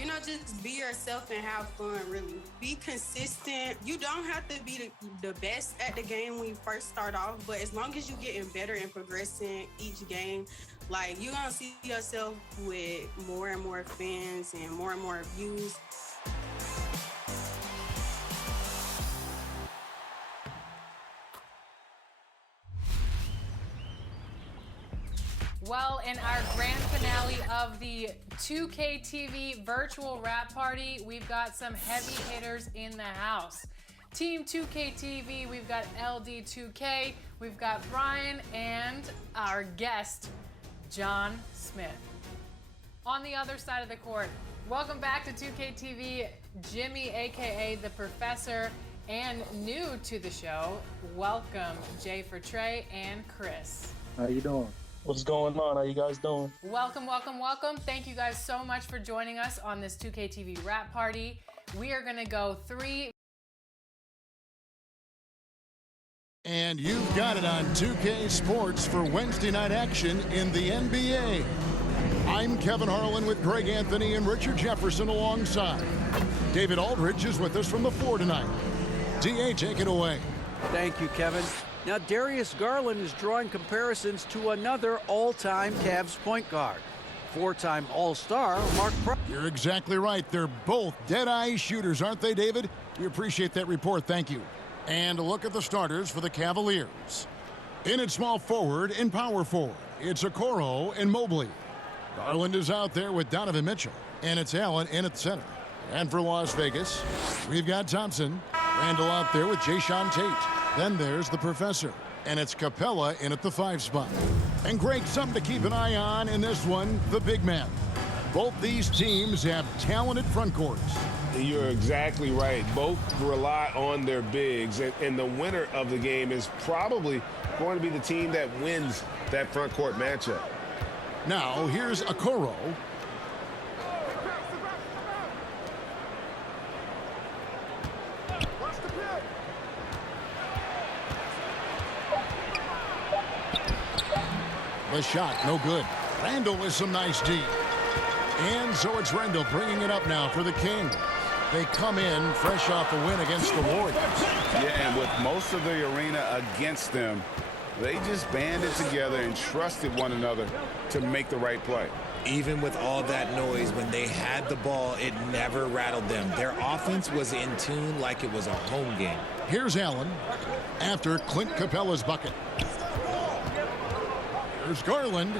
Just be yourself and have fun, really. Be consistent. You don't have to be the best at the game when you first start off, but as long as you're getting better and progressing each game, like, you're going to see yourself with more and more fans and more views. Well, in our grand finale of the 2K TV virtual rap party, we've got some heavy hitters in the house. Team 2K TV, we've got LD2K, we've got Brian, and our guest, John Smith. On the other side of the court, welcome back to 2K TV, Jimmy, aka The Professor, and new to the show, welcome Jay for Trey and Chris. How you doing? What's going on? How you guys doing? Welcome, welcome, welcome. Thank you guys so much for joining us on this 2K TV rap party. We are gonna go 3. And you've got it on 2K Sports for Wednesday night action in the NBA. I'm Kevin Harlan with Greg Anthony and Richard Jefferson alongside. David Aldridge is with us from the floor tonight. DA, take it away. Thank you, Kevin. Now, Darius Garland is drawing comparisons to another all-time Cavs point guard. 4-time All-Star Mark Price. You're exactly right. They're both dead-eye shooters, aren't they, David? We appreciate that report. Thank you. And a look at the starters for the Cavaliers. In at small forward and power forward, it's Okoro and Mobley. Garland is out there with Donovan Mitchell, and it's Allen in at center. And for Las Vegas, we've got Thompson. Randall out there with Jayshawn Tate. Then there's the Professor, and it's Capella in at the 5 spot. And Greg, something to keep an eye on in this one, the big man. Both these teams have talented front courts. You're exactly right. Both rely on their bigs, and the winner of the game is probably going to be the team that wins that front court matchup. Now, here's Okoro. The shot, no good. Randall with some nice D. And so it's Randall bringing it up now for the Kings. They come in fresh off a win against the Warriors. Yeah, and with most of the arena against them, they just banded together and trusted one another to make the right play. Even with all that noise, when they had the ball, it never rattled them. Their offense was in tune like it was a home game. Here's Allen after Clint Capella's bucket. Here's Garland.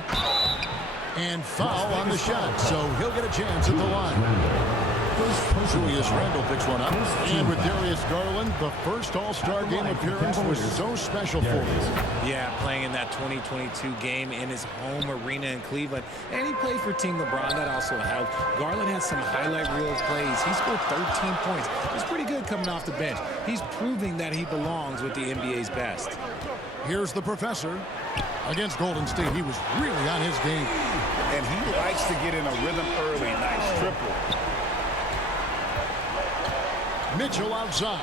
And foul on the shot, so he'll get a chance at the line. Julius Randle picks one up. And with Darius Garland, the first All-Star game appearance was so special for him. Yeah, playing in that 2022 game in his home arena in Cleveland. And he played for Team LeBron. That also helped. Garland had some highlight reel plays. He scored 13 points. He's pretty good coming off the bench. He's proving that he belongs with the NBA's best. Here's the Professor. Against Golden State, he was really on his game. And he likes to get in a rhythm early. Nice triple. Mitchell outside.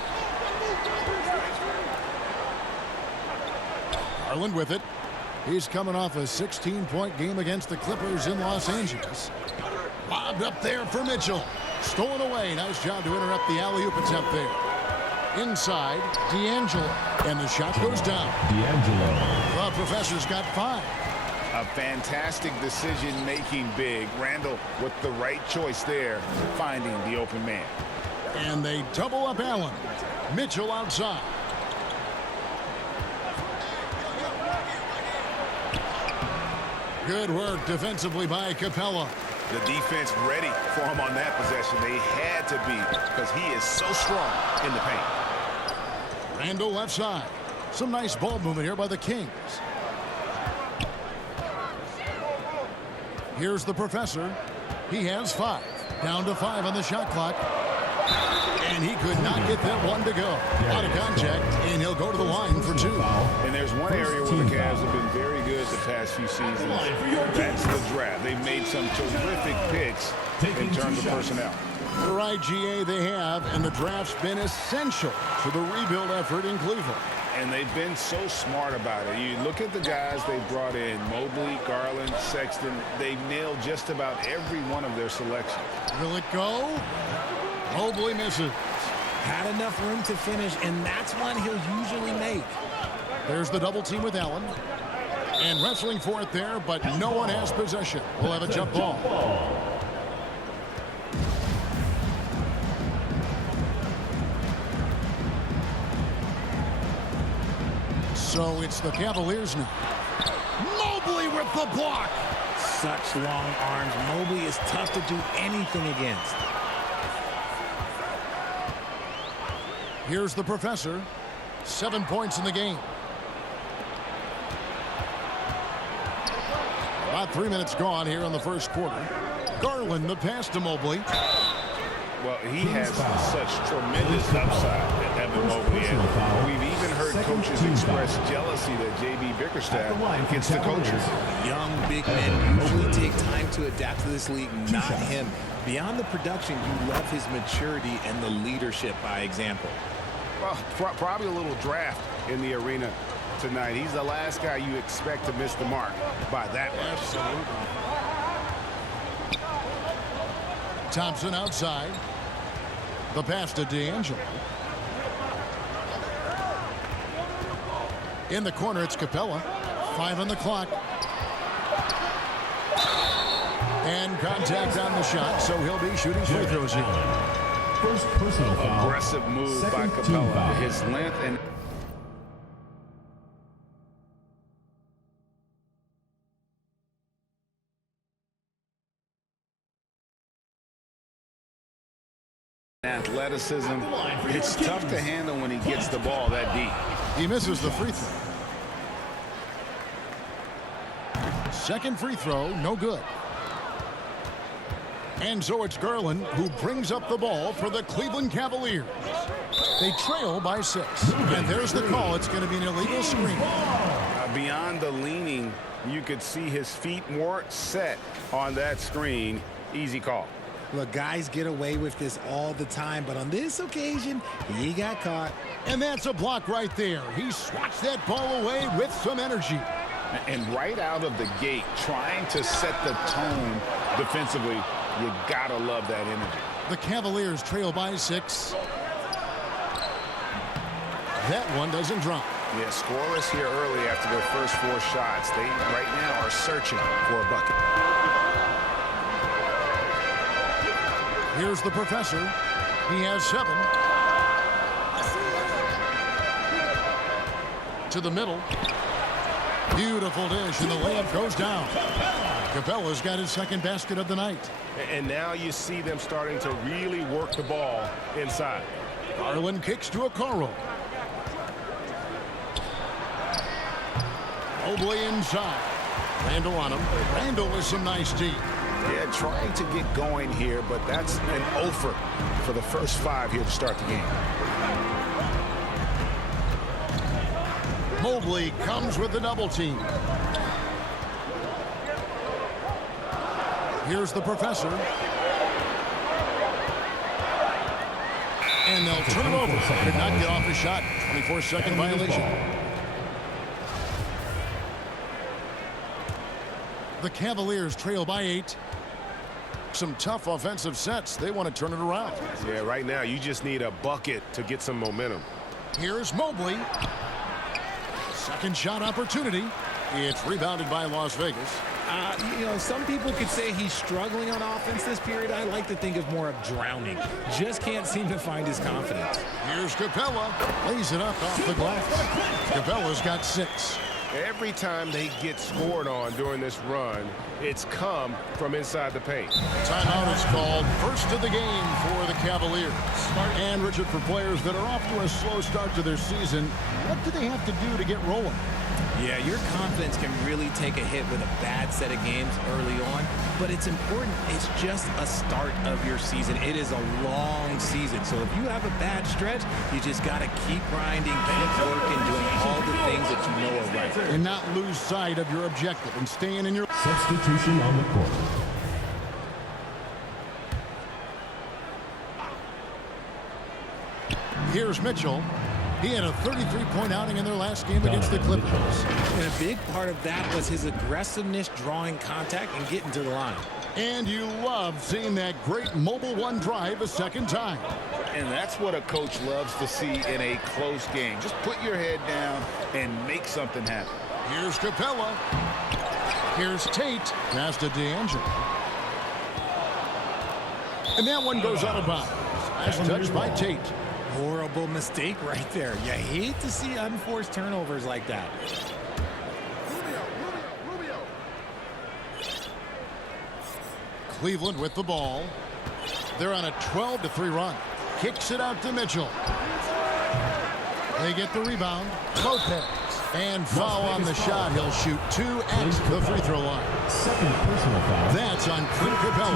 Garland with it. He's coming off a 16-point game against the Clippers in Los Angeles. Lobbed up there for Mitchell. Stolen away. Nice job to interrupt the alley-oop attempt there. Inside, D'Angelo. And the shot goes down. D'Angelo. The Professor's got 5. A fantastic decision-making big. Randall with the right choice there, finding the open man. And they double up Allen. Mitchell outside. Good work defensively by Capella. The defense ready for him on that possession. They had to be, because he is so strong in the paint. Randall left side. Some nice ball movement here by the Kings. Here's the Professor. He has 5. Down to 5 on the shot clock. And he could not get that one to go. Out of contact, and he'll go to the line for 2. And there's one area where the Cavs have been very good the past few seasons. That's the draft. They've made some terrific picks in terms of personnel. Right, GA, they have, and the draft's been essential to the rebuild effort in Cleveland. And they've been so smart about it. You look at the guys they brought in, Mobley, Garland, Sexton. They've nailed just about every one of their selections. Will it go? Mobley misses. Had enough room to finish, and that's one he'll usually make. There's the double team with Allen. And wrestling for it there, but no one has possession. We'll have a jump ball. So it's the Cavaliers now. Mobley with the block. Such long arms. Mobley is tough to do anything against. Here's the professor. 7 points in the game. About 3 minutes gone here in the first quarter. Garland the pass to Mobley. Well, he has such tremendous upside, Evan Mobley. And we've even heard coaches express jealousy that J.B. Bickerstaff gets the coaches. Young, big men usually take time to adapt to this league, not him. Beyond the production, you love his maturity and the leadership by example. Well, probably a little draft in the arena tonight. He's the last guy you expect to miss the mark by that much. Absolutely. Thompson outside. The pass to D'Angelo. In the corner, it's Capella. 5 on the clock. And contact on the shot, so he'll be shooting free throws here. First personal foul. Aggressive move by Capella. His length and athleticism. It's tough to handle when he gets the ball that deep. He misses the free throw. Second free throw, no good. And so it's Garland who brings up the ball for the Cleveland Cavaliers. They trail by 6. And there's the call. It's going to be an illegal screen. Beyond the leaning, you could see his feet weren't set on that screen. Easy call. Look, guys get away with this all the time, but on this occasion, he got caught. And that's a block right there. He swats that ball away with some energy. And right out of the gate, trying to set the tone defensively, you gotta love that energy. The Cavaliers trail by 6. That one doesn't drop. Yeah, scoreless here early after their first 4 shots. They right now are searching for a bucket. Here's the professor. He has 7. To the middle. Beautiful dish, and the layup goes down. Capella's got his second basket of the night. And now you see them starting to really work the ball inside. Garland kicks to Okoro. Mobley inside. Randall on him. Randall with some nice deep. Yeah, trying to get going here, but that's an offer for the first 5 here to start the game. Mobley comes with the double team. Here's the professor. And they'll turn it over. Did not get off the shot. 24-second violation. The Cavaliers trail by 8. Some tough offensive sets. They want to turn it around. Yeah, right now you just need a bucket to get some momentum. Here's Mobley. Second shot opportunity. It's rebounded by Las Vegas. You know, some people could say he's struggling on offense this period. I like to think of more of drowning. Just can't seem to find his confidence. Here's Capella. Lays it up off the glass. Capella's got 6. Every time they get scored on during this run, it's come from inside the paint. Timeout is called. First of the game for the Cavaliers. And Richard, for players that are off to a slow start to their season, what do they have to do to get rolling? Yeah, your confidence can really take a hit with a bad set of games early on, but it's important. It's just a start of your season. It is a long season, so if you have a bad stretch, you just got to keep grinding, keep working, doing all the things that you know are right. And not lose sight of your objective and staying in your... Substitution on the court. Here's Mitchell. He had a 33-point outing in their last game against the Clippers. And a big part of that was his aggressiveness, drawing contact, and getting to the line. And you love seeing that great mobile one drive a second time. And that's what a coach loves to see in a close game. Just put your head down and make something happen. Here's Capella. Here's Tate. Pass to D'Angelo. And that one goes out of bounds. Nice touch by Tate. Horrible mistake right there. You hate to see unforced turnovers like that. Cleveland with the ball. They're on a 12-3 run. Kicks it out to Mitchell. They get the rebound. Lopez. And foul on the shot. He'll shoot 2 at the free throw line. Second personal foul. That's on Clint Capella.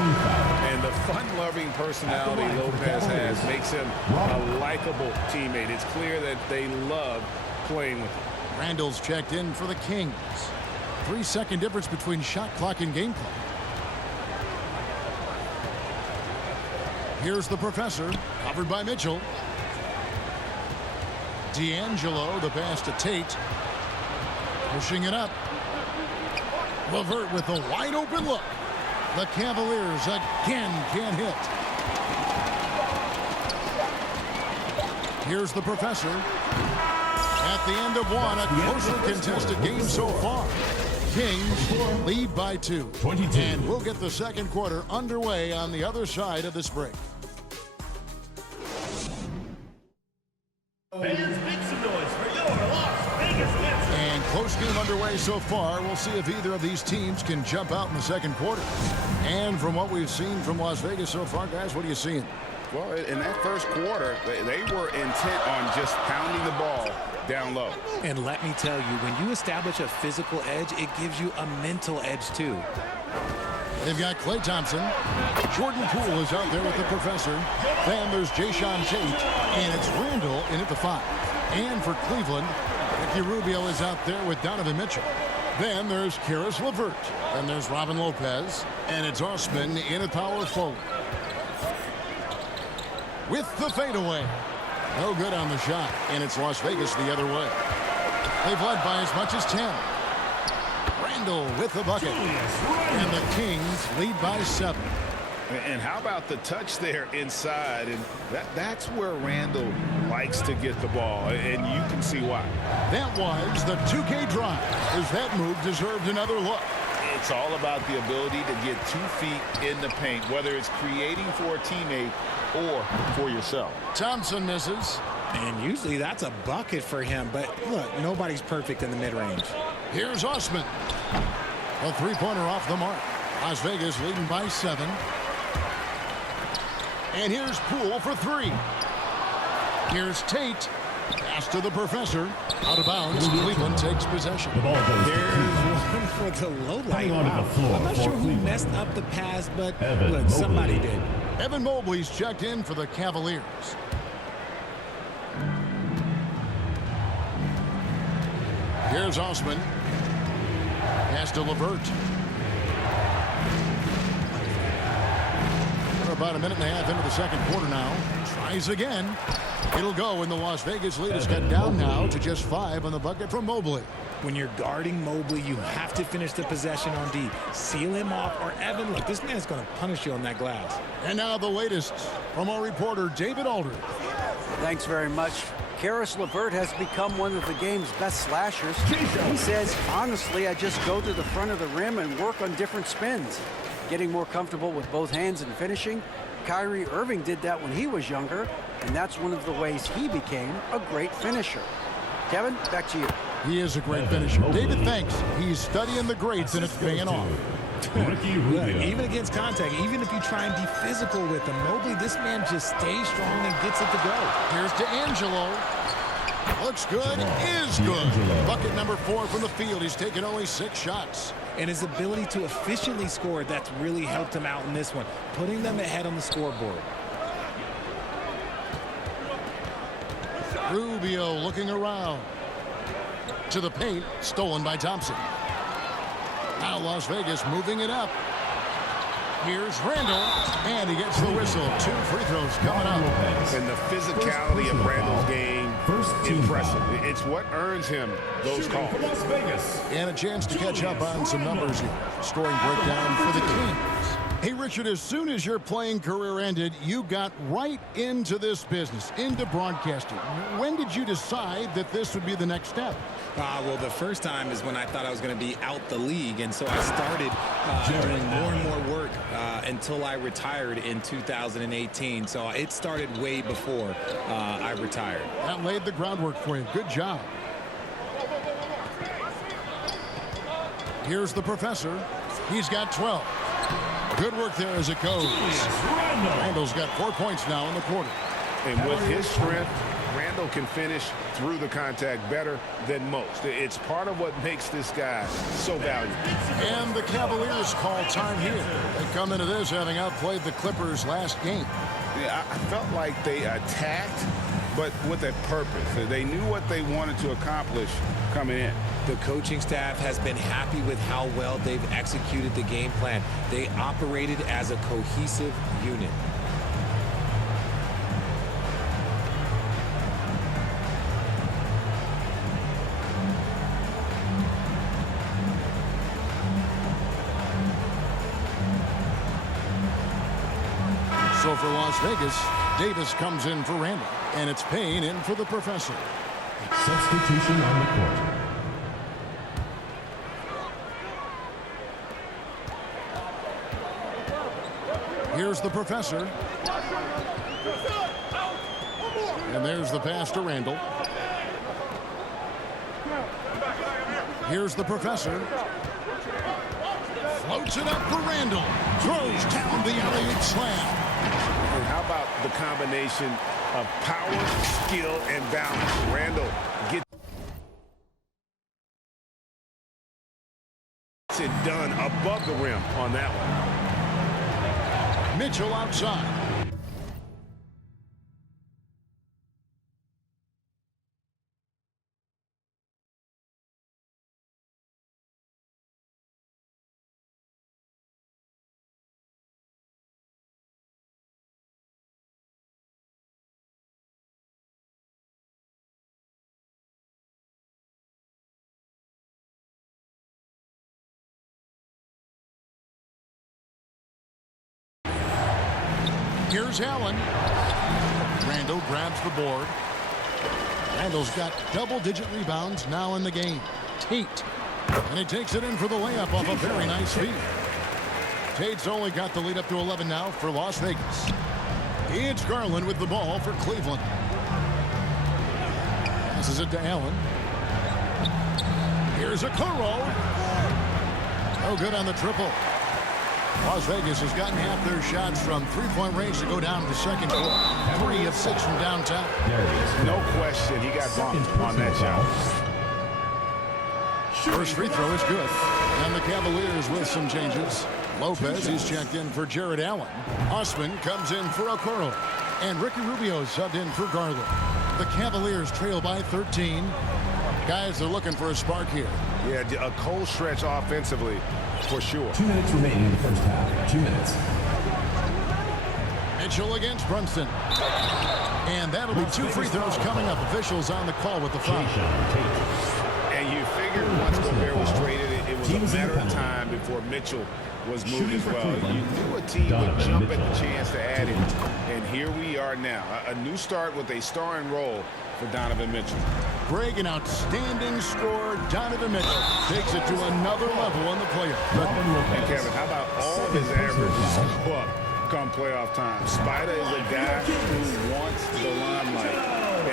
And the fun-loving personality Lopez has makes him a likable teammate. It's clear that they love playing with him. Randall's checked in for the Kings. 3-second difference between shot clock and game clock. Here's the professor, covered by Mitchell. D'Angelo, the pass to Tate. Pushing it up. LeVert with a wide open look. The Cavaliers again can't hit. Here's the professor. At the end of one, a closely contested game so far. Kings lead by 2. 22. And we'll get the second quarter underway on the other side of this break. Fans, make some noise for your Las Vegas Mets. And close game underway so far. We'll see if either of these teams can jump out in the second quarter. And from what we've seen from Las Vegas so far, guys, what are you seeing? Well, in that first quarter, they were intent on just pounding the ball down low. And let me tell you, when you establish a physical edge, it gives you a mental edge too. They've got Klay Thompson. Jordan Poole is out there with the professor. Then there's Jayshawn Tate. And it's Randall in at the 5. And for Cleveland, Ricky Rubio is out there with Donovan Mitchell. Then there's Karis LeVert. Then there's Robin Lopez. And it's Osman in at power forward. With the fadeaway. No good on the shot. And it's Las Vegas the other way. They've led by as much as 10. Randall with the bucket. And the Kings lead by 7. And how about the touch there inside? And that's where Randall likes to get the ball, and you can see why. That was the 2K drive, as that move deserved another look. It's all about the ability to get 2 feet in the paint, whether it's creating for a teammate or for yourself. Thompson misses. And usually that's a bucket for him, but look, nobody's perfect in the mid-range. Here's Osman. A three-pointer off the mark. Las Vegas leading by 7. And here's Poole for 3. Here's Tate. Pass to the professor. Out of bounds. Cleveland takes possession. The ball goes to There's one for the low light. Coming onto the floor I'm not for sure who Cleveland. messed up the pass, but Evan look, somebody Mobley. did. Evan Mobley's checked in for the Cavaliers. Here's Osman. Pass to LeVert. We're about a minute and a half into the second quarter now. Tries again. It'll go, and the Las Vegas lead has cut down now to just 5 on the bucket from Mobley. When you're guarding Mobley, you have to finish the possession on D. Seal him off, or Evan, look, this man's going to punish you on that glass. And now the latest from our reporter, David Aldridge. Thanks very much. Karis LeVert has become one of the game's best slashers. He says, honestly, I just go to the front of the rim and work on different spins. Getting more comfortable with both hands and finishing. Kyrie Irving did that when he was younger, and that's one of the ways he became a great finisher. Kevin, back to you. He is a great finisher. David thanks. He's studying the greats, and it's paying off. Ricky Rubio. Look, even against contact, even if you try and be physical with him, Mobley, this man just stays strong and gets it to go. Here's D'Angelo. Looks good, is good. Bucket number 4 from the field. He's taken only 6 shots. And his ability to efficiently score, that's really helped him out in this one, putting them ahead on the scoreboard. Rubio looking around. To the paint, stolen by Thompson. Now Las Vegas moving it up. Here's Randall, and he gets the whistle. 2 free throws coming up. And the physicality of Randall's game, impressive. It's what earns him those calls. And a chance to catch up on some numbers here. Scoring breakdown for the Kings. Hey, Richard, as soon as your playing career ended, you got right into this business, into broadcasting. When did you decide that this would be the next step? Well, the first time is when I thought I was going to be out the league, and so I started doing more and more work until I retired in 2018. So it started way before I retired. That laid the groundwork for you. Good job. Here's the professor. He's got 12. Good work there as it goes. Randall's got 4 points now in the quarter. And with his strength, Randall can finish through the contact better than most. It's part of what makes this guy so valuable. And the Cavaliers call time here. They come into this having outplayed the Clippers last game. Yeah, I felt like they attacked, but with a purpose. They knew what they wanted to accomplish coming in. The coaching staff has been happy with how well they've executed the game plan. They operated as a cohesive unit. So for Las Vegas, Davis comes in for Randall, and it's Payne in for the professor. Substitution on the court. Here's the professor. And there's the pass to Randall. Here's the professor. Floats it up for Randall. Throws down the alley-oop slam. And how about the combination of power, skill, and balance? Randall gets it done above the rim on that one. Mitchell outside. Here's Allen. Randall grabs the board. Randall's got double-digit rebounds now in the game. Tate. And he takes it in for the layup off a very nice feed. Tate's only got the lead up to 11 now for Las Vegas. It's Garland with the ball for Cleveland. Passes it to Allen. Here's Okoro. No good on the triple. Las Vegas has gotten half their shots from three-point range to go down to the second quarter. 3 of 6 from downtown. No question, he got bumped on that shot. First free throw is good. And the Cavaliers with some changes. Lopez is checked in for Jared Allen. Osman comes in for Okoro. And Ricky Rubio subbed in for Garland. The Cavaliers trail by 13. Guys are looking for a spark here. Yeah, a cold stretch offensively for sure. 2 minutes remaining in the first half. 2 minutes. Mitchell against Brunson. And that'll be 2 free throws coming up. Officials on the call with the foul. And you figured once Gobert was traded, it was a matter of time before Mitchell was moved as well. You knew a team would jump at the chance to add him. And here we are now. A new start with a starring role for Donovan Mitchell. Greg, an outstanding scorer. Donovan Mitchell takes it to another level in the playoffs. And Kevin, how about all of his averages up come playoff time? Spider is a guy who wants the limelight,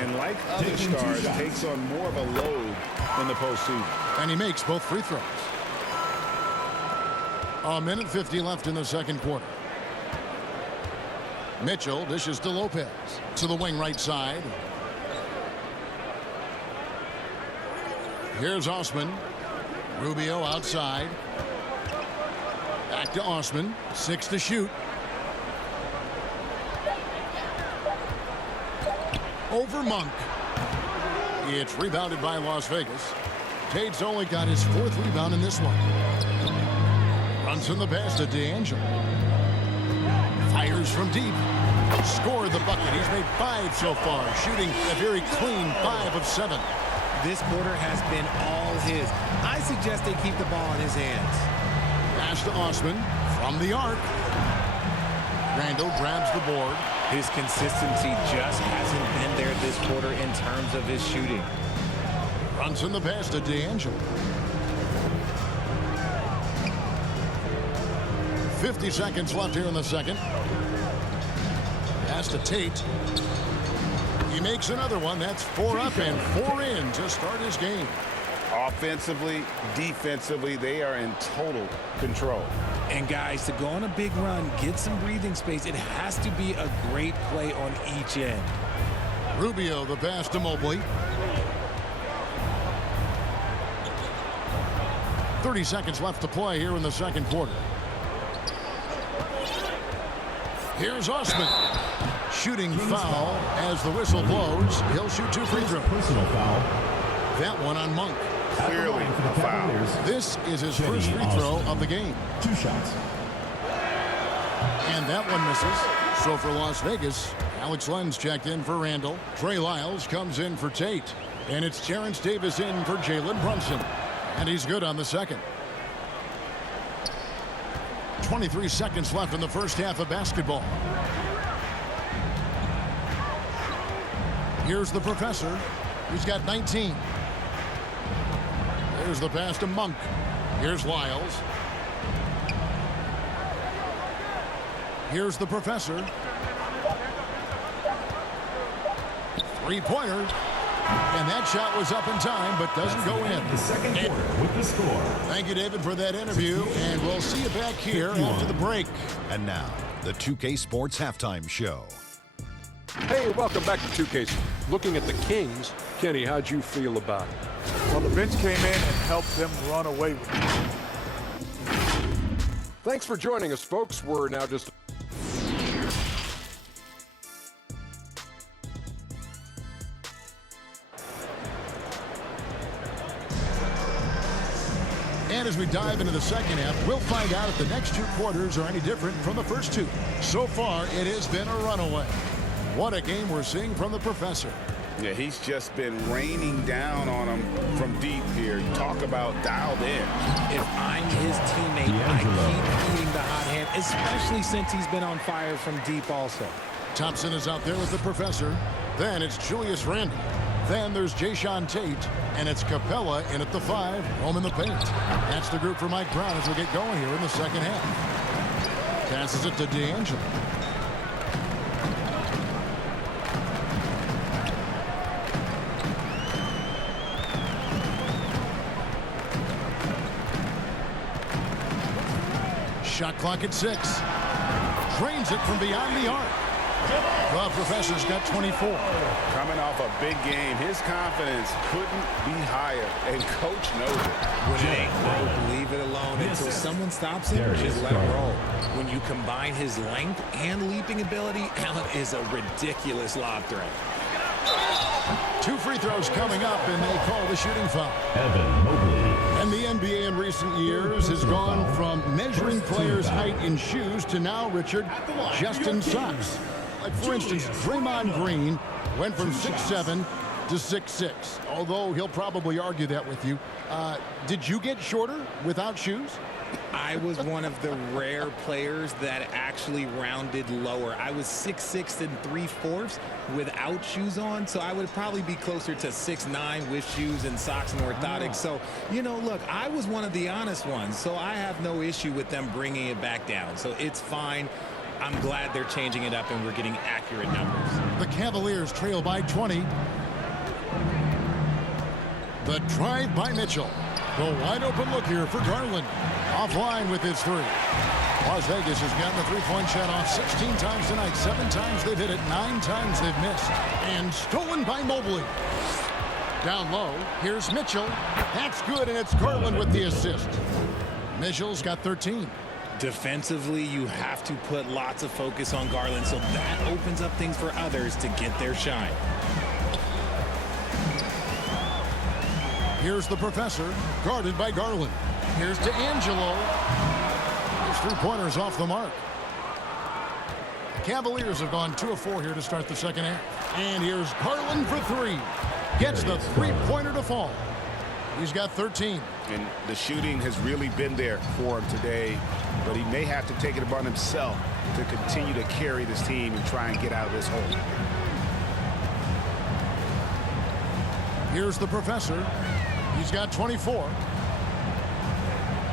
and like other stars, takes on more of a load in the postseason. And he makes both free throws. 1:50 left in the second quarter. Mitchell dishes to Lopez. To the wing right side. Here's Osman. Rubio outside. Back to Osman. 6 to shoot. Over Monk. It's rebounded by Las Vegas. Tate's only got his 4th rebound in this one. Runs in the pass to D'Angelo. Fires from deep. Scored the bucket. He's made 5 so far, shooting a very clean 5 of 7. This quarter has been all his. I suggest they keep the ball in his hands. Pass to Osman from the arc. Randall grabs the board. His consistency just hasn't been there this quarter in terms of his shooting. Brunson the pass to D'Angelo. 50 seconds left here in the second. Pass to Tate. He makes another one. That's 4 up and 4 in to start his game. Offensively, defensively, they are in total control. And guys, to go on a big run, get some breathing space, it has to be a great play on each end. Rubio the pass to Mobley. 30 seconds left to play here in the second quarter. Here's Osman. Shooting foul as the whistle blows. He'll shoot 2 free throws. Personal foul. That one on Monk. Clearly a foul. This is his first free throw of the game. 2 shots. And that one misses. So for Las Vegas, Alex Lenz checked in for Randall. Trey Lyles comes in for Tate. And it's Terrence Davis in for Jalen Brunson. And he's good on the second. 23 seconds left in the first half of basketball. Here's the professor. He's got 19. There's the pass to Monk. Here's Lyles. Here's the professor. 3-pointer. And that shot was up in time, but doesn't go in. The second quarter with the score. Thank you, David, for that interview. And we'll see you back here after the break. And now, the 2K Sports Halftime Show. Hey, welcome back to 2K. Looking at the Kings, Kenny, how'd you feel about it? Well, the bench came in and helped them run away with it. Thanks for joining us, folks. We're now just... And as we dive into the second half, we'll find out if the next 2 quarters are any different from the first 2. So far, it has been a runaway. What a game we're seeing from the professor. Yeah, he's just been raining down on him from deep here. Talk about dialed in. If I'm his teammate, I keep eating the hot hand, especially since he's been on fire from deep also. Thompson is out there with the professor. Then it's Julius Randle. Then there's Jayshawn Tate. And it's Capella in at the 5, home in the paint. That's the group for Mike Brown as we get going here in the second half. Passes it to D'Angelo. Shot clock at 6. Drains it from beyond the arc. The professor's got 24. Coming off a big game, his confidence couldn't be higher, and coach knows it. When it ain't broke, leave it alone until someone stops him. Just let him roll. When you combine his length and leaping ability, Allen is a ridiculous lob threat. 2 free throws coming up, and they call the shooting foul. Evan Mobley. And the NBA in recent years has gone from measuring players' height in shoes to now, Richard, just in socks. Like, for instance, Draymond Green went from 6'7" to 6'6", although he'll probably argue that with you. Did you get shorter without shoes? I was one of the rare players that actually rounded lower. I was 6'6" and 3/4 without shoes on, so I would probably be closer to 6'9" with shoes and socks and orthotics. So, you know, look, I was one of the honest ones, so I have no issue with them bringing it back down. So it's fine. I'm glad they're changing it up and we're getting accurate numbers. The Cavaliers trail by 20. The drive by Mitchell. The wide open look here for Garland. Offline with his 3. Las Vegas has gotten the 3-point shot off 16 times tonight. 7 times they've hit it. 9 times they've missed. And stolen by Mobley. Down low, here's Mitchell. That's good, and it's Garland with the assist. Mitchell's got 13. Defensively, you have to put lots of focus on Garland, so that opens up things for others to get their shine. Here's the professor, guarded by Garland. Here's D'Angelo. His 3-pointer's off the mark. Cavaliers have gone 2 of 4 here to start the second half. And here's Garland for 3. Gets the three-pointer to fall. He's got 13. And the shooting has really been there for him today, but he may have to take it upon himself to continue to carry this team and try and get out of this hole. Here's the professor. He's got 24.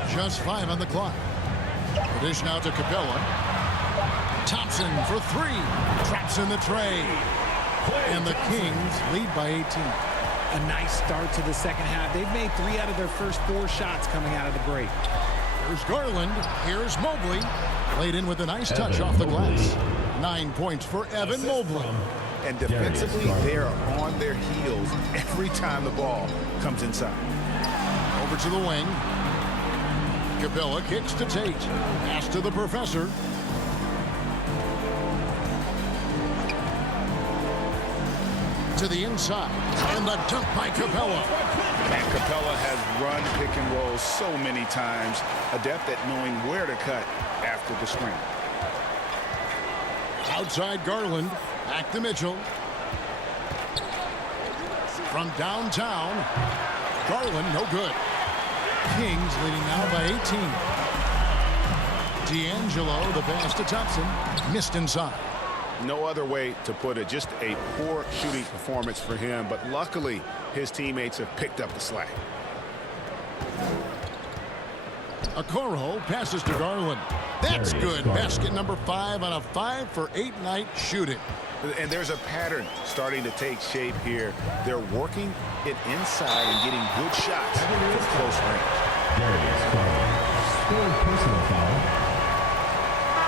Just 5 on the clock. The dish now to Capella. Thompson for 3. Traps in the tray. And the Kings lead by 18. A nice start to the second half. They've made 3 out of their first 4 shots coming out of the break. Here's Garland. Here's Mobley. Laid in with a nice touch off the glass. 9 points for Evan Mobley. And defensively, they are on their heels every time the ball comes inside. Over to the wing. Capella kicks to Tate. Pass to the professor. To the inside. And the dunk by Capella. And Capella has run pick and roll so many times. Adept at knowing where to cut after the screen. Outside Garland. Back to Mitchell. From downtown. Garland, no good. Kings leading now by 18. D'Angelo, the pass to Thompson. Missed inside. No other way to put it. Just a poor shooting performance for him. But luckily, his teammates have picked up the slack. Okoro passes to Garland. That's good. Basket number 5 on a 5-for-8 night shooting. And there's a pattern starting to take shape here. They're working it inside and getting good shots from close range. Personal foul.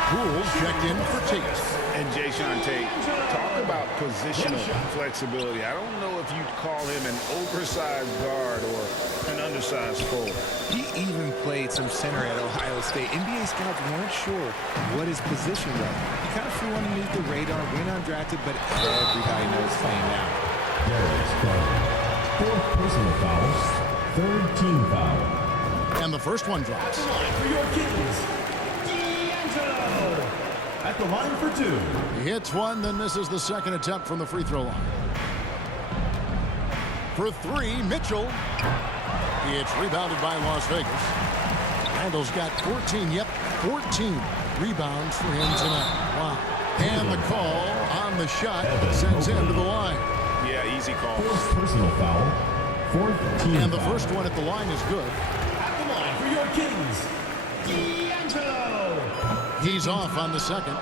Poole checked in for Tate. And Jayshawn Tate, talk about positional flexibility. I don't know if you'd call him an oversized guard or an undersized forward. He even played some center at Ohio State. NBA scouts weren't sure what his position was. He kind of flew underneath the radar, went undrafted, but everybody knows playing now. Darius Garland. 4th personal foul. 3rd team foul. And the first one drops. For your Kings, D'Angelo. At the line for 2. He hits one, then misses the second attempt from the free throw line. For 3, Mitchell. It's rebounded by Las Vegas. Randall's got 14. Yep, 14 rebounds for him tonight. Wow. And the call on the shot sends him to the line. Yeah, easy call. 4th personal foul. 4th team And the foul. first one at the line is good. At the line for your Kings, D'Angelo. He's off on the second.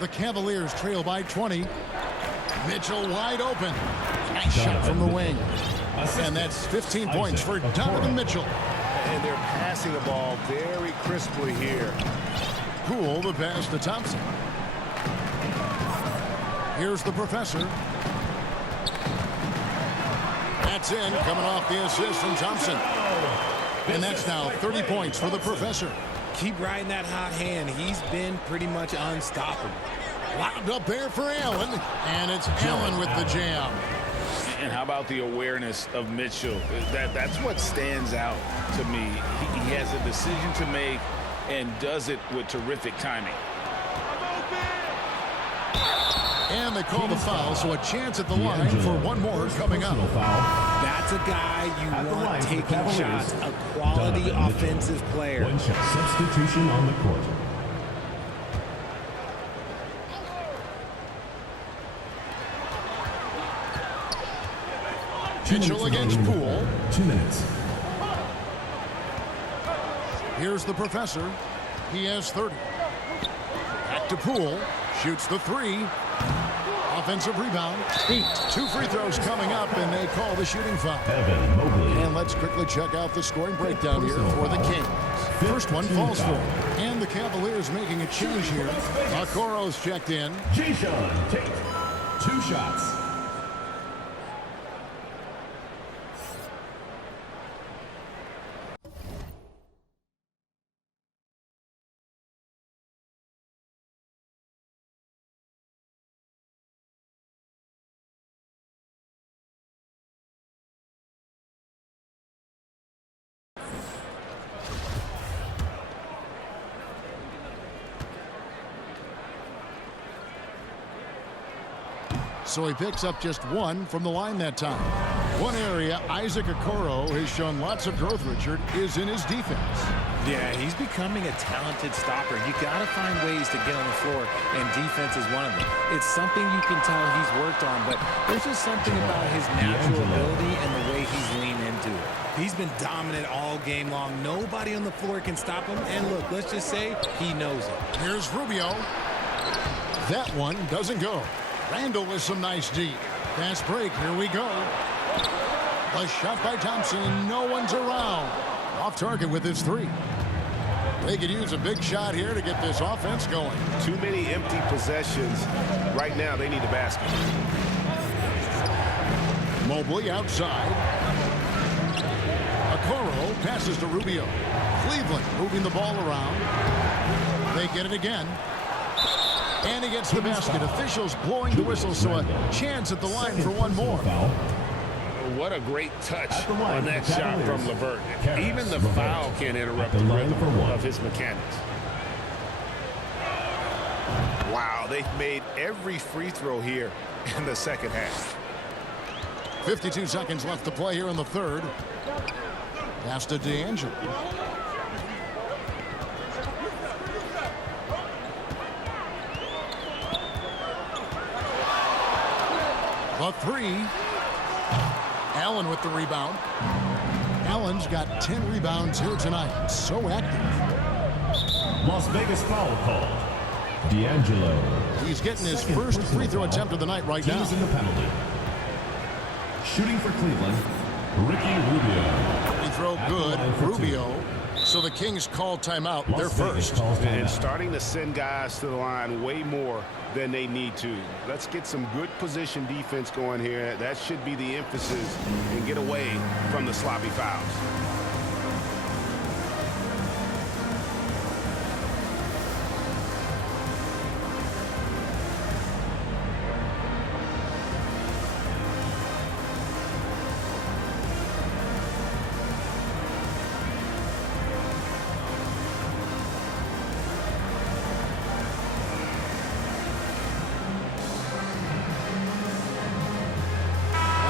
The Cavaliers trail by 20. Mitchell wide open. Nice shot from the wing. And that's 15 points for Donovan Mitchell. And they're passing the ball very crisply here. Poole the pass to Thompson. Here's the professor. That's in, coming off the assist from Thompson. And that's now 30 points for the professor. Keep riding that hot hand. He's been pretty much unstoppable. Lobbed up there for Allen. And it's Allen with the jam. And how about the awareness of Mitchell? That's what stands out to me. He has a decision to make and does it with terrific timing. And they call the foul, so a chance at the line for one more coming up. That's a guy you want taking shots, a quality offensive player. 1 shot substitution on the court. Mitchell against Poole. 2 minutes. Here's the professor. He has 30. Back to Poole. Shoots the 3. Offensive rebound. 8. 2 free throws coming up, and they call the shooting foul. Evan Mobley. And let's quickly check out the scoring breakdown here for the Kings. First one falls for. And the Cavaliers making a change here. Okoro's checked in. Jayshawn Tate. 2 shots. So he picks up just 1 from the line that time. One area Isaac Okoro has shown lots of growth, Richard, is in his defense. Yeah, he's becoming a talented stopper. You got to find ways to get on the floor, and defense is one of them. It's something you can tell he's worked on, but there's just something about his natural ability and the way he's leaned into it. He's been dominant all game long. Nobody on the floor can stop him, and look, let's just say he knows it. Here's Rubio. That one doesn't go. Randall with some nice D. Fast break, here we go. A shot by Thompson, and no one's around. Off target with his 3. They could use a big shot here to get this offense going. Too many empty possessions. Right now, they need a basket. Mobley outside. Okoro passes to Rubio. Cleveland moving the ball around. They get it again. And he gets the basket. Officials blowing the whistle, so a chance at the line for one more. What a great touch on that shot from LeVert. Even the foul can't interrupt the rhythm of his mechanics. Wow, they've made every free throw here in the second half. 52 seconds left to play here in the third. Pass to D'Angelo. The 3. Allen with the rebound. Allen's got 10 rebounds here tonight. So active. Las Vegas foul called. D'Angelo. He's getting his first free throw attempt of the night right now. Teams in the penalty. Shooting for Cleveland, Ricky Rubio. Free throw good. Rubio. So the Kings call timeout. They're first. And starting to send guys to the line way more than they need to. Let's get some good position defense going here. That should be the emphasis, and get away from the sloppy fouls.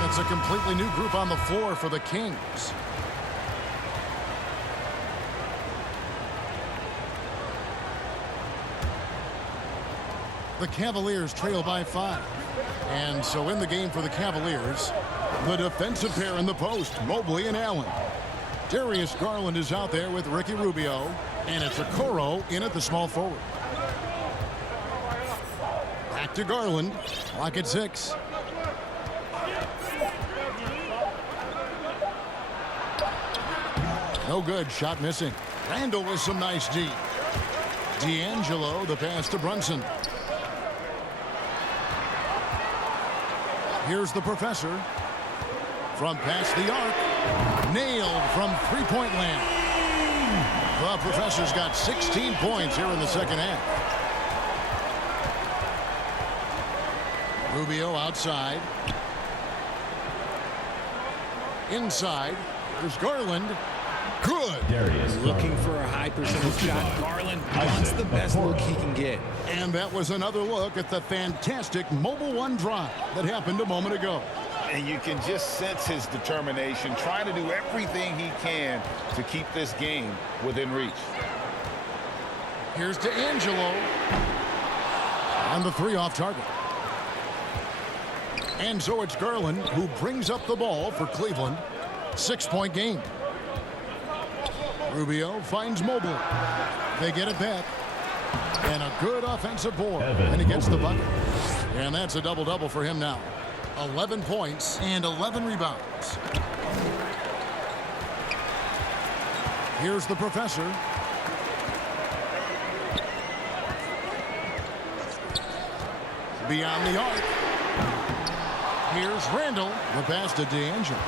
It's a completely new group on the floor for the Kings. The Cavaliers trail by 5. And so in the game for the Cavaliers, the defensive pair in the post, Mobley and Allen. Darius Garland is out there with Ricky Rubio, and it's Okoro in at the small forward. Back to Garland, clock at 6. No good, shot missing. Randall with some nice D. D'Angelo, the pass to Brunson. Here's the professor. From past the arc. Nailed from three-point land. The professor's got 16 points here in the second half. Rubio outside. Inside. There's Garland. Good. Darius looking for a high percentage shot. Garland wants the best look he can get. And that was another look at the fantastic Mobile One drive that happened a moment ago. And you can just sense his determination, trying to do everything he can to keep this game within reach. Here's D'Angelo. On the 3 off target. And so it's Garland who brings up the ball for Cleveland. 6-point game. Rubio finds Mobley. They get it back. And a good offensive board. And he gets the bucket. And that's a double-double for him now. 11 points and 11 rebounds. Here's the professor. Beyond the arc. Here's Randall. The pass to D'Angelo.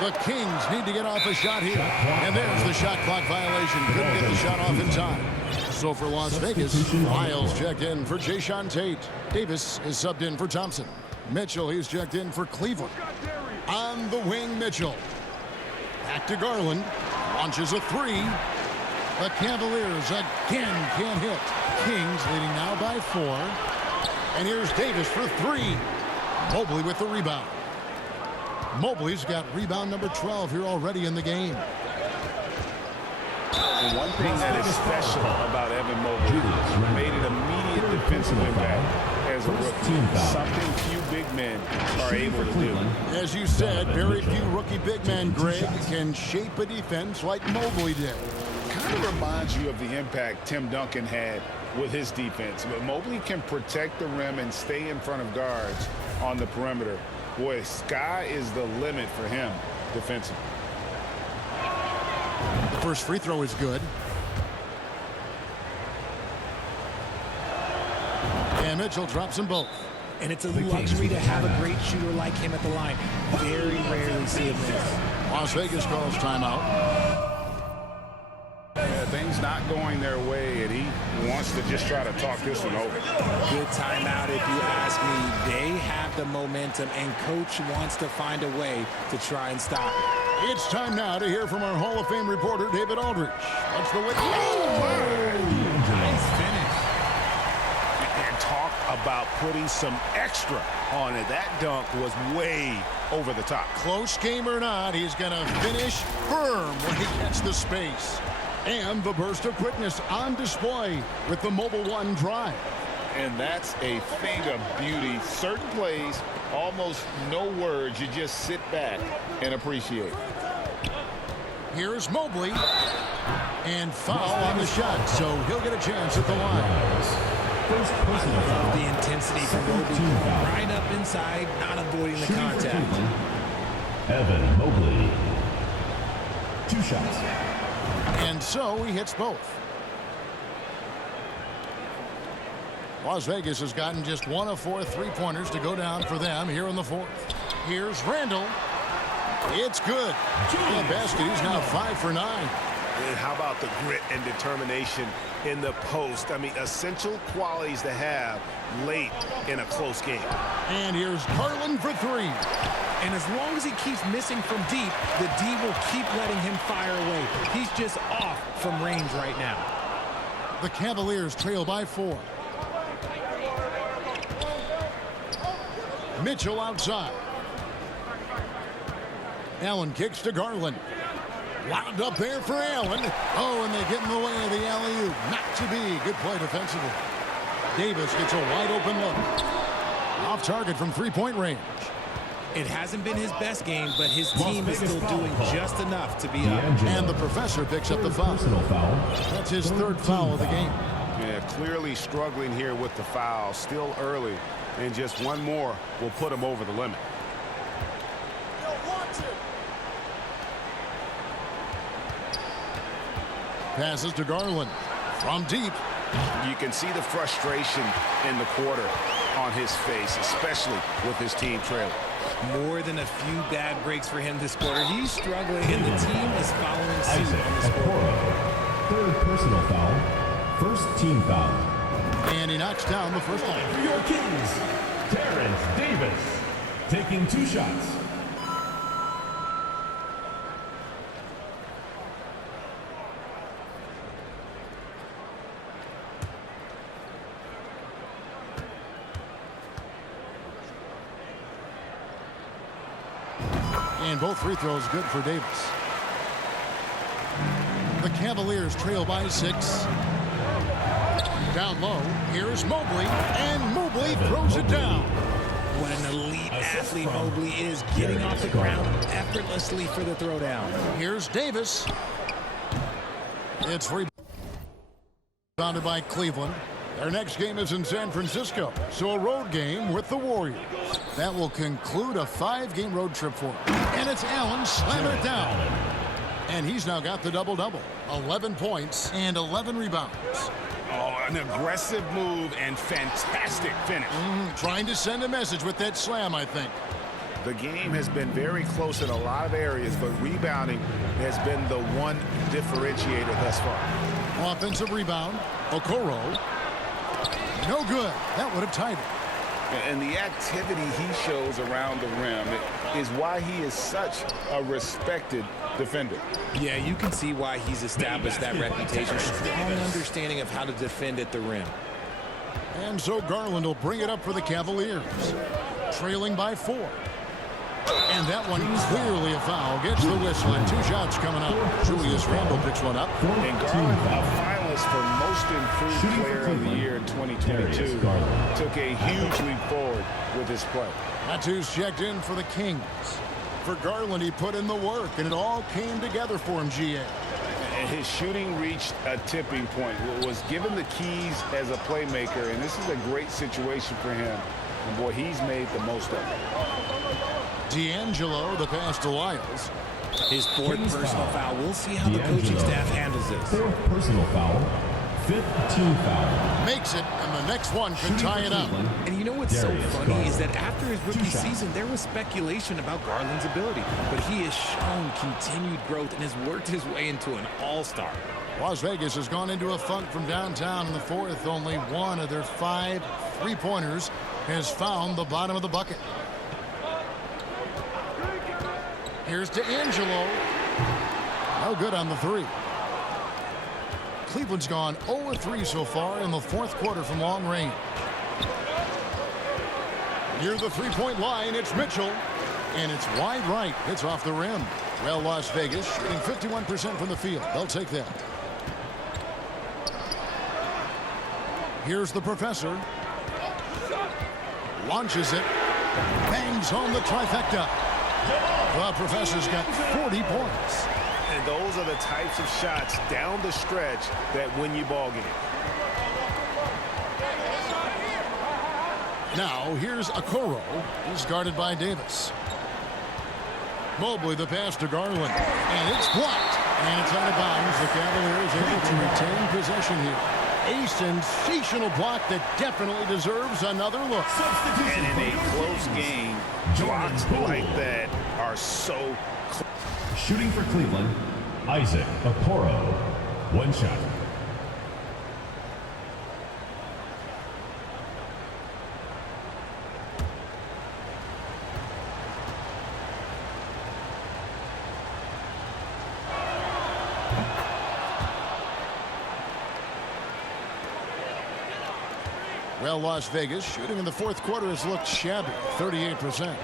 The Kings need to get off a shot here. And there's the shot clock violation. Couldn't get the shot off in time. So for Las Vegas, Miles checked in for Jayshawn Tate. Davis is subbed in for Thompson. Mitchell, he's checked in for Cleveland. On the wing, Mitchell. Back to Garland. Launches a three. The Cavaliers again can't hit. Kings leading now by 4. And here's Davis for 3. Mobley with the rebound. Mobley's got rebound number 12 here already in the game. And one thing that is special about Evan Mobley made an immediate defensive impact as a rookie. Something few big men are able to do. As you said, very few rookie big men, Greg, can shape a defense like Mobley did. Kind of reminds you of the impact Tim Duncan had with his defense. But Mobley can protect the rim and stay in front of guards on the perimeter. Boy, sky is the limit for him defensively. The first free throw is good. And Mitchell drops them both. And it's a luxury to have a great shooter like him at the line. Very rarely see him miss. Las Vegas calls timeout. Things not going their way, and he wants to just try to talk this one over. Good timeout if you ask me. They have the momentum, and Coach wants to find a way to try and stop it. It's time now to hear from our Hall of Fame reporter, David Aldridge. That's the way. Nice finish. And talk about putting some extra on it. That dunk was way over the top. Close game or not, he's going to finish firm when he gets the space. And the burst of quickness on display with the Mobile One drive. And that's a thing of beauty. Certain plays, almost no words. You just sit back and appreciate. Here's Mobley. And foul on the shot, so he'll get a chance at the line. First personal foul. The intensity from Mobley. Right up inside, not avoiding the contact. Evan Mobley. 2 shots. And so he hits both. Las Vegas has gotten just 1 of 4 3-pointers to go down for them here in the 4th. Here's Randall. It's good. The basket. He's now 5 for 9. And how about the grit and determination in the post? I mean, essential qualities to have late in a close game. And here's Garland for 3. And as long as he keeps missing from deep, the D will keep letting him fire away. He's just off from range right now. The Cavaliers trail by 4. Mitchell outside. Allen kicks to Garland. Wound up there for Allen. Oh, and they get in the way of the alley-oop. Not to be. Good play defensively. Davis gets a wide open look. Off target from 3-point range. It hasn't been his best game, but his team is still doing just enough to be up. And the professor picks up the foul. That's his 3rd foul of the game. Yeah, clearly struggling here with the foul. Still early, and just one more will put him over the limit. Passes to Garland from deep. You can see the frustration in the quarter on his face, especially with his team trailing. More than a few bad breaks for him this quarter. He's struggling, and the team is following suit on the scoreboard. 3rd personal foul. 1st team foul. And he knocks down the first one. For your Kings, Terrence Davis taking 2 shots. And both free throws good for Davis. The Cavaliers trail by 6. Down low, here's Mobley, and Mobley throws it down. What an elite athlete Mobley is, getting off the ground effortlessly for the throwdown. Here's Davis. It's rebounded by Cleveland. Their next game is in San Francisco, so a road game with the Warriors. That will conclude a 5-game road trip for him. And it's Allen slamming it down. And he's now got the double-double. 11 points and 11 rebounds. Oh, an aggressive move and fantastic finish. Trying to send a message with that slam, I think. The game has been very close in a lot of areas, but rebounding has been the one differentiator thus far. Offensive rebound. Okoro. No good. That would have tied it. And the activity he shows around the rim is why he is such a respected defender. Yeah, you can see why he's established that reputation. Strong understanding of how to defend at the rim. And so Garland will bring it up for the Cavaliers. Trailing by 4. And that one clearly a foul. Gets the whistle and 2 shots coming up. Julius Randle picks one up. And Garland, a finalist for Most Improved Player of the Year in 2022, took a huge leap forward with his play. That's checked in for the Kings. For Garland, he put in the work, and it all came together for him, GA. And his shooting reached a tipping point. Was given the keys as a playmaker, and this is a great situation for him. And boy, he's made the most of it. D'Angelo, the pass to Lyles. His 4th personal foul. We'll see how the coaching staff handles this. 4th personal foul. 5th team foul. Makes it, and the next one could tie it up. And you know what's so funny is that after his rookie season, there was speculation about Garland's ability. But he has shown continued growth and has worked his way into an all-star. Las Vegas has gone into a funk from downtown in the 4th. Only one of their 5 3-pointers has found the bottom of the bucket. Here's D'Angelo. No good on the 3. Cleveland's gone 0-3 so far in the 4th quarter from long range. Near the 3-point line, it's Mitchell. And it's wide right. It's off the rim. Well, Las Vegas shooting 51% from the field. They'll take that. Here's the professor. Launches it. Bangs home the trifecta. The professor's got 40 points. And those are the types of shots down the stretch that win you ball games. Now, here's Okoro. He's guarded by Davis. Mobley, the pass to Garland. And it's blocked. And it's out of bounds. The Cavaliers able to retain possession here. A sensational block that definitely deserves another look. And in a close game, blocks like that are so close. Shooting for Cleveland, Isaac Okoro. 1 shot. Well, Las Vegas shooting in the 4th quarter has looked shabby, 38%.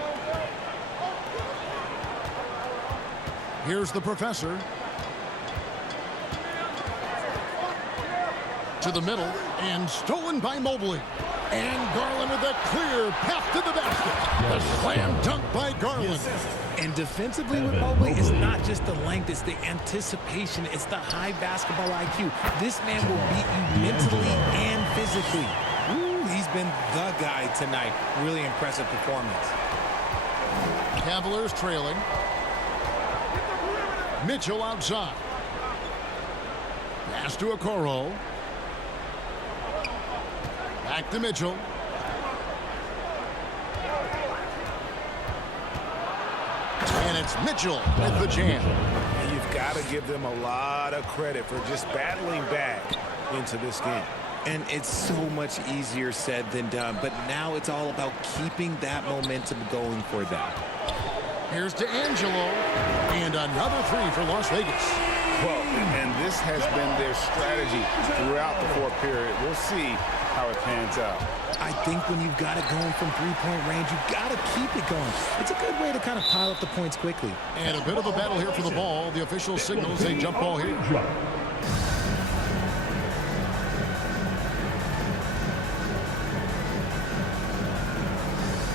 Here's the professor. To the middle, and stolen by Mobley. And Garland with a clear path to the basket. The slam dunk by Garland. And defensively with Mobley, it's not just the length, it's the anticipation, it's the high basketball IQ. This man will beat you mentally and physically. Ooh, he's been the guy tonight. Really impressive performance. Cavaliers trailing. Mitchell outside. Pass to Okoro. Back to Mitchell. And it's Mitchell with the jam. And you've got to give them a lot of credit for just battling back into this game. And it's so much easier said than done, but now it's all about keeping that momentum going for them. Here's D'Angelo, and another 3 for Las Vegas. Well, and this has been their strategy throughout the 4th period. We'll see how it pans out. I think when you've got it going from 3-point range, you've got to keep it going. It's a good way to kind of pile up the points quickly. And a bit of a battle here for the ball. The official signals a jump ball here.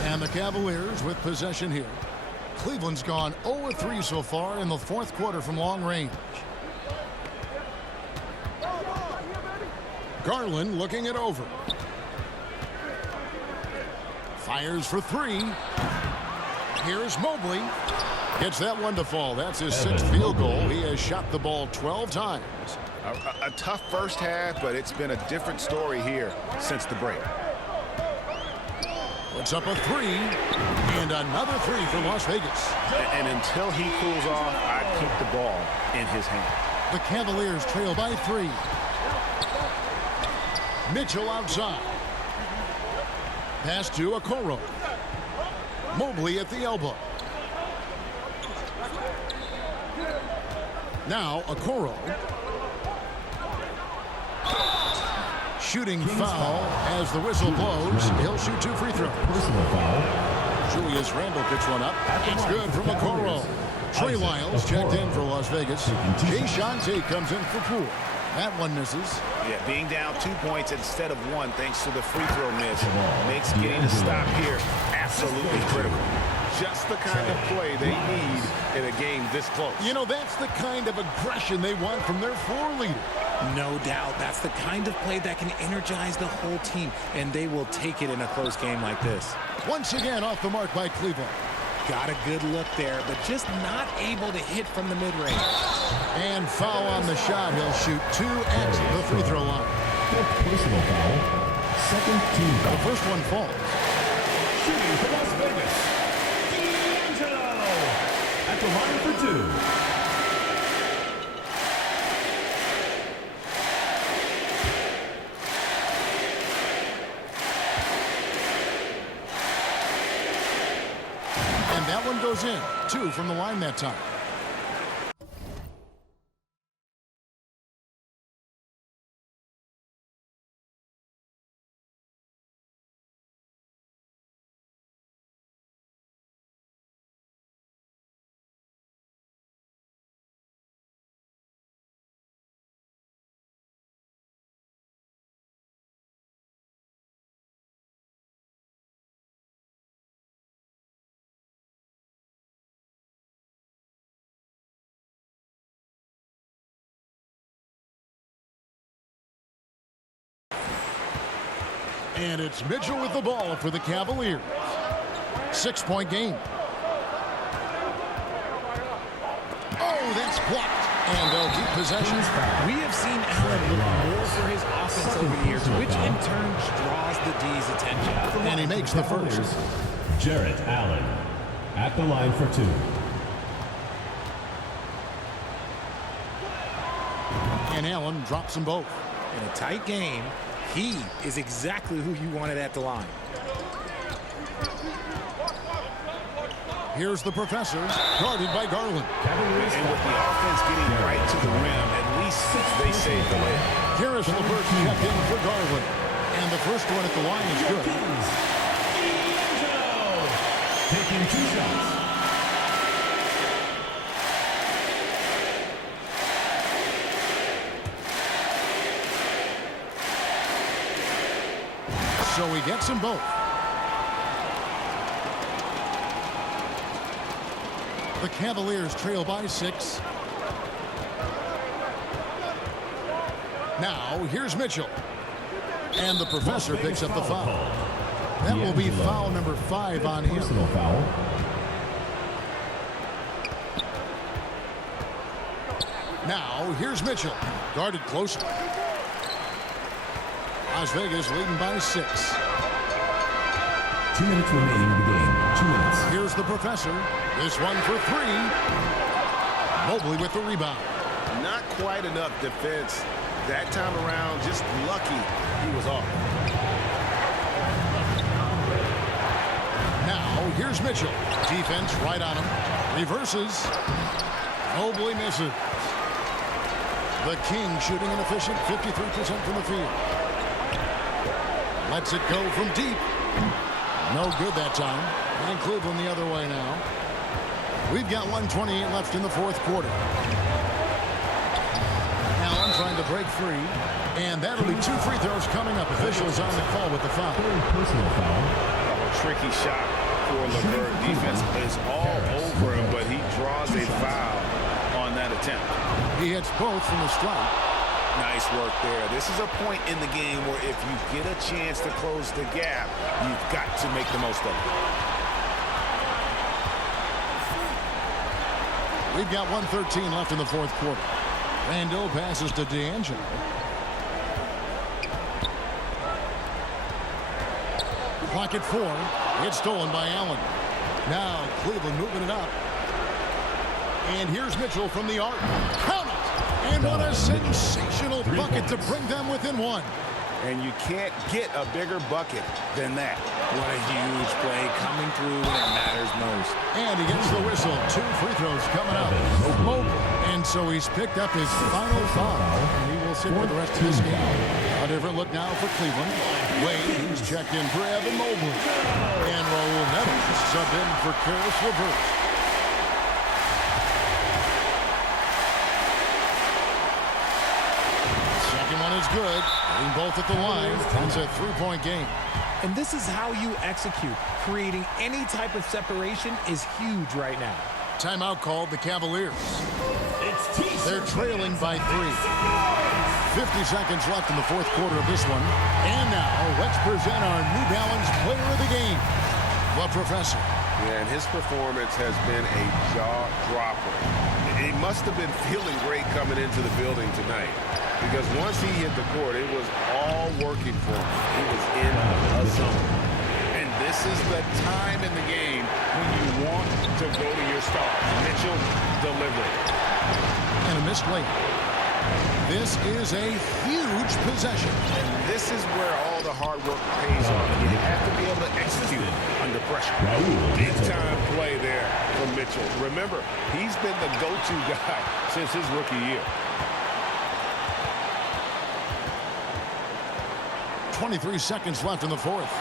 And the Cavaliers with possession here. Cleveland's gone 0-3 so far in the 4th quarter from long range. Garland looking it over. Fires for 3. Here's Mobley. Gets that one to fall. That's his 6th field goal. He has shot the ball 12 times. A tough first half, but it's been a different story here since the break. Puts up a 3, and another 3 for Las Vegas. And until he cools off, I'd keep the ball in his hand. The Cavaliers trail by 3. Mitchell outside. Pass to Okoro. Mobley at the elbow. Now, Okoro. Shooting foul as the whistle blows. He'll shoot 2 free throws. Personal foul. Julius Randle picks one up. It's good from Okoro. Trey Lyles checked in for Las Vegas. Jay Shante comes in for Poole. That one misses. Yeah, being down 2 points instead of 1 thanks to the free throw miss makes getting a stop here absolutely critical. Just the kind of play they need in a game this close. You know, that's the kind of aggression they want from their floor leader. No doubt. That's the kind of play that can energize the whole team, and they will take it in a close game like this. Once again, off the mark by Cleveland. Got a good look there, but just not able to hit from the mid-range. And foul on the shot. He'll shoot 2 at the free throw line. Personal foul. Second team foul. The first one falls. Shooting for Las Vegas, D'Angelo at the line for 2. And that one goes in. 2 from the line that time. And it's Mitchell with the ball for the Cavaliers. 6-point game. Oh, that's blocked. And they'll keep possession. We have seen Allen look more for his offense over the years, which in turn draws the D's attention. And he makes the first. Jarrett Allen at the line for 2. And Allen drops them both. In a tight game, he is exactly who you wanted at the line. Here's the professor, guarded by Garland. And with the offense getting right to the rim, at least they saved the lane. Karis LeVert checked in for Garland. And the first one at the line is good. D'Angelo taking 2 shots. So he gets them both. The Cavaliers trail by 6. Now, here's Mitchell. And the professor picks up the foul. That will be foul number 5 on him. Personal foul. Now, here's Mitchell. Guarded close. Las Vegas leading by 6. 2 minutes remaining in the game. 2 minutes. Here's the professor. This one for 3. Mobley with the rebound. Not quite enough defense that time around. Just lucky he was off. Now, here's Mitchell. Defense right on him. Reverses. Mobley misses. The Kings shooting an efficient 53% from the field. Lets it go from deep. No good that time. And Cleveland the other way now. We've got 1:28 left in the 4th quarter. Allen trying to break free. And that'll be 2 free throws coming up. Officials on the call with the foul. Personal foul. Tricky shot for LeVert. Defense is all over him, but he draws a foul on that attempt. He hits both from the strike. Nice work there. This is a point in the game where if you get a chance to close the gap, you've got to make the most of it. We've got 1:13 left in the 4th quarter. Randle passes to D'Angelo. Clock at 4. It's stolen by Allen. Now Cleveland moving it up. And here's Mitchell from the arc. Count it! And what a sensational bucket to bring them within 1. And you can't get a bigger bucket than that. What a huge play coming through when it matters most. And he gets the whistle. 2 free throws coming up. Mobley. And so he's picked up his final foul. And he will sit for the rest of this game. A different look now for Cleveland. Wade, he's checked in for Evan Mobley. And Raul Neto subbed in for Caris LeVert. Second one is good. Hitting both at the line. It's a 3-point game. And this is how you execute. Creating any type of separation is huge right now. Timeout called the Cavaliers. They're trailing by 3. 50 seconds left in the fourth quarter of this one. And now, let's present our New Balance player of the game, the Professor. Yeah, and his performance has been a jaw-dropper. He must have been feeling great coming into the building tonight, because once he hit the court, it was all working for him. He was in a zone. And this is the time in the game when you want to go to your stars. Mitchell delivered. And a missed layup. This is a huge possession. And this is where all the hard work pays off. You have to be able to execute under pressure. Big-time play there from Mitchell. Remember, he's been the go-to guy since his rookie year. 23 seconds left in the fourth.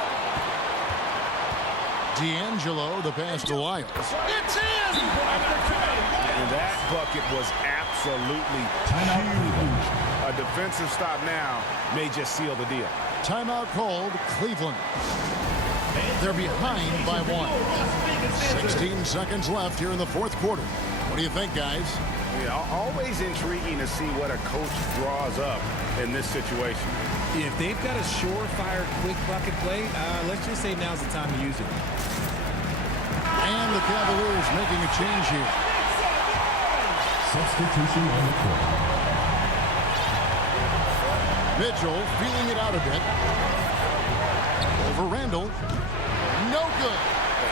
D'Angelo, the pass to Lyles. It's in! And that bucket was absolutely huge. A defensive stop now may just seal the deal. Timeout called Cleveland. They're behind by 1. 16 seconds left here in the fourth quarter. What do you think, guys? Yeah, always intriguing to see what a coach draws up in this situation. If they've got a surefire quick bucket play, let's just say now's the time to use it. And the Cavaliers making a change here. Substitution on the court. Mitchell feeling it out a bit. Over Randall. No good.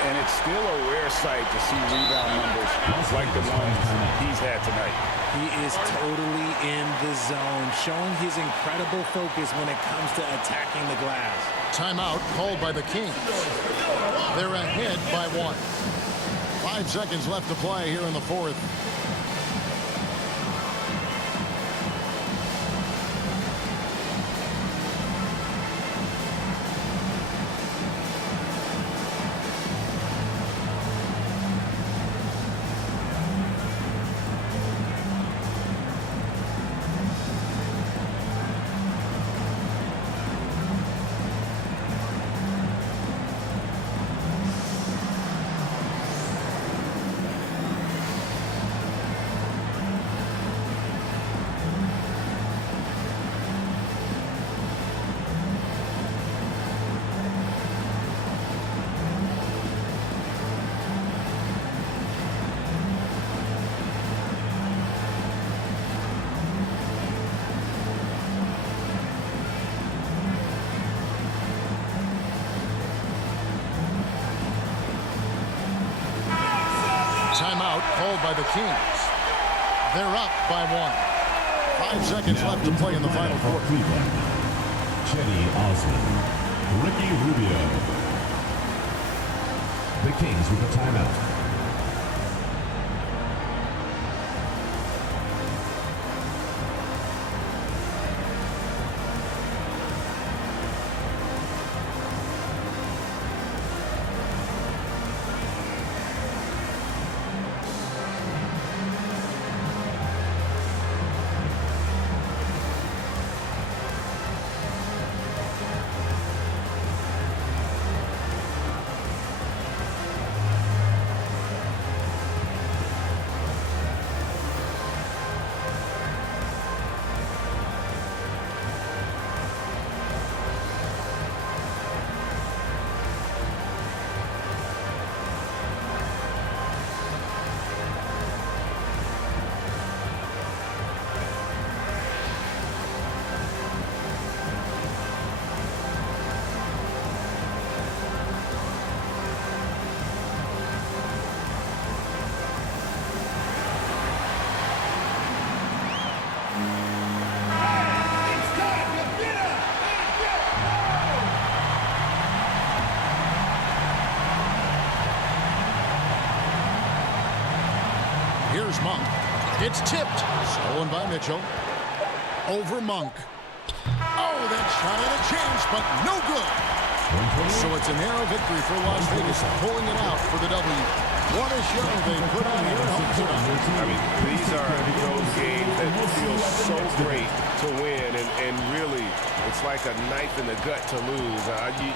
And it's still a rare sight to see rebound numbers like the ones he's had tonight. He is totally in the zone, showing his incredible focus when it comes to attacking the glass. Timeout called by the Kings. They're ahead by 1. 5 seconds left to play here in the fourth. Timeout called by the Kings. They're up by 1. 5 seconds left to play in the final quarter. Cleveland. Cedi Osman. Ricky Rubio. The Kings with a timeout. Here's Monk. It's tipped. Stolen by Mitchell. Over Monk. Oh, that shot had a chance, but no good. So it's a narrow victory for Las Vegas, pulling it out for the W. What a show they put on here at home tonight. I mean, these are those games that feel so great to win, and really, it's like a knife in the gut to lose.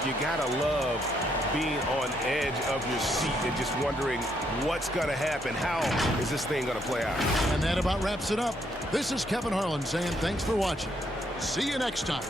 You gotta love being on edge of your seat and just wondering what's gonna happen. How is this thing gonna play out? And that about wraps it up. This is Kevin Harlan saying thanks for watching. See you next time.